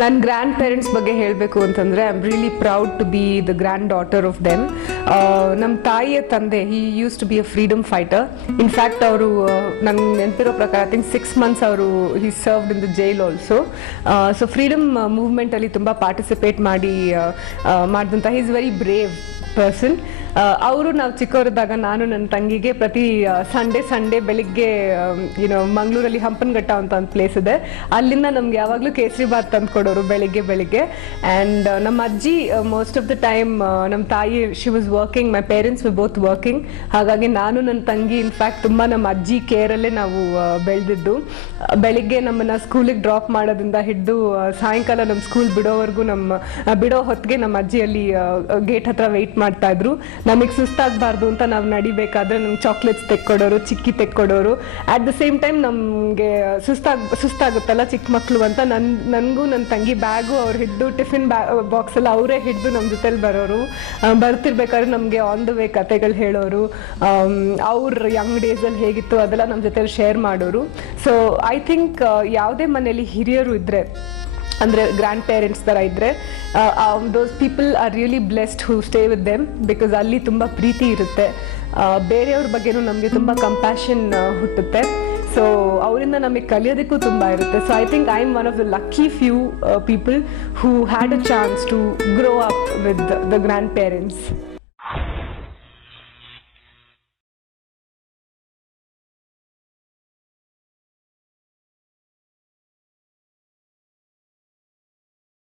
ನನ್ನ grand parents ಬಗ್ಗೆ ಹೇಳಬೇಕು ಅಂತಂದರೆ I am really proud to be the granddaughter of them. ನಮ್ಮ ತಾಯಿಯ ತಂದೆ he used to be a freedom fighter. In fact ಅವರು ನಂಗೆ ನೆನಪಿರೋ ಪ್ರಕಾರ ಐ ಥಿಂಕ್ 6 months ಅವರು he served in the jail also. So freedom ಮೂವ್ಮೆಂಟಲ್ಲಿ ತುಂಬ ಪಾರ್ಟಿಸಿಪೇಟ್ ಮಾಡಿದಂಥ he is very brave person. ಅವರು ನಾವು ಚಿಕ್ಕವರಿದ್ದಾಗ ನಾನು ನನ್ನ ತಂಗಿಗೆ ಪ್ರತಿ ಸಂಡೇ ಬೆಳಿಗ್ಗೆ ಮಂಗಳೂರಲ್ಲಿ ಹಂಪನಘಟ್ಟ ಅಂತ ಒಂದು ಪ್ಲೇಸ್ ಇದೆ, ಅಲ್ಲಿಂದ ನಮ್ಗೆ ಯಾವಾಗಲೂ ಕೇಸರಿ ಬಾತ್ ತಂದು ಕೊಡೋರು ಬೆಳಿಗ್ಗೆ. ಆ್ಯಂಡ್ ನಮ್ಮ ಅಜ್ಜಿ ಮೋಸ್ಟ್ ಆಫ್ ದ ಟೈಮ್ ನಮ್ಮ ತಾಯಿ she was working, my parents we both working. ಹಾಗಾಗಿ ನಾನು ನನ್ನ ತಂಗಿ ಇನ್ಫ್ಯಾಕ್ಟ್ ತುಂಬ ನಮ್ಮ ಅಜ್ಜಿ ಕೇರಲ್ಲೇ ನಾವು ಬೆಳೆದಿದ್ದು. ಬೆಳಿಗ್ಗೆ ನಮ್ಮನ್ನು ಸ್ಕೂಲಿಗೆ ಡ್ರಾಪ್ ಮಾಡೋದ್ರಿಂದ ಹಿಡಿದು ಸಾಯಂಕಾಲ ನಮ್ಮ ಸ್ಕೂಲ್ ಬಿಡೋವರೆಗೂ ಬಿಡೋ ಹೊತ್ತಿಗೆ ನಮ್ಮ ಅಜ್ಜಿಯಲ್ಲಿ ಗೇಟ್ ಹತ್ರ ವೆಯ್ಟ್ ಮಾಡ್ತಾ ಇದ್ರು. ನಮಗೆ ಸುಸ್ತಾಗಬಾರ್ದು ಅಂತ ನಾವು ನಡಿಬೇಕಾದ್ರೆ ನಮ್ಗೆ ಚಾಕ್ಲೇಟ್ಸ್ ತೆಕ್ಕೊಡೋರು, ಚಿಕ್ಕಿ ತೆಕ್ಕೊಡೋರು. ಅಟ್ ದ ಸೇಮ್ ಟೈಮ್ ನಮಗೆ ಸುಸ್ತಾಗುತ್ತಲ್ಲ ಚಿಕ್ಕ ಮಕ್ಕಳು ಅಂತ ನನಗೂ ನನ್ನ ತಂಗಿ ಬ್ಯಾಗು ಅವ್ರು ಹಿಡಿದು ಟಿಫಿನ್ ಬಾಕ್ಸಲ್ಲಿ ಅವರೇ ಹಿಡಿದು ನಮ್ಮ ಜೊತೆಲಿ ಬರೋರು. ಬರ್ತಿರ್ಬೇಕಾದ್ರೆ ನಮಗೆ ಆನ್ ದ ವೇ ಕತೆಗಳು ಹೇಳೋರು, ಅವ್ರ ಯಂಗ್ ಡೇಸಲ್ಲಿ ಹೇಗಿತ್ತು ಅದೆಲ್ಲ ನಮ್ಮ ಜೊತೆಲಿ ಶೇರ್ ಮಾಡೋರು. ಸೊ ಐ ಥಿಂಕ್ ಯಾವುದೇ ಮನೆಯಲ್ಲಿ ಹಿರಿಯರು ಇದ್ದರೆ ಅಂದರೆ ಗ್ರ್ಯಾಂಡ್ ಪೇರೆಂಟ್ಸ್ ಥರ ಇದ್ದರೆ those people are really blessed who stay with them, because ಅಲ್ಲಿ ತುಂಬ ಪ್ರೀತಿ ಇರುತ್ತೆ. ಬೇರೆಯವ್ರ ಬಗ್ಗೆನೂ ನಮಗೆ ತುಂಬ ಕಂಪ್ಯಾಷನ್ ಹುಟ್ಟುತ್ತೆ. ಸೊ ಅವರಿಂದ ನಮಗೆ ಕಲಿಯೋದಕ್ಕೂ ತುಂಬ ಇರುತ್ತೆ. So I think I am one of the lucky few people who had a chance to grow up with the grand parents.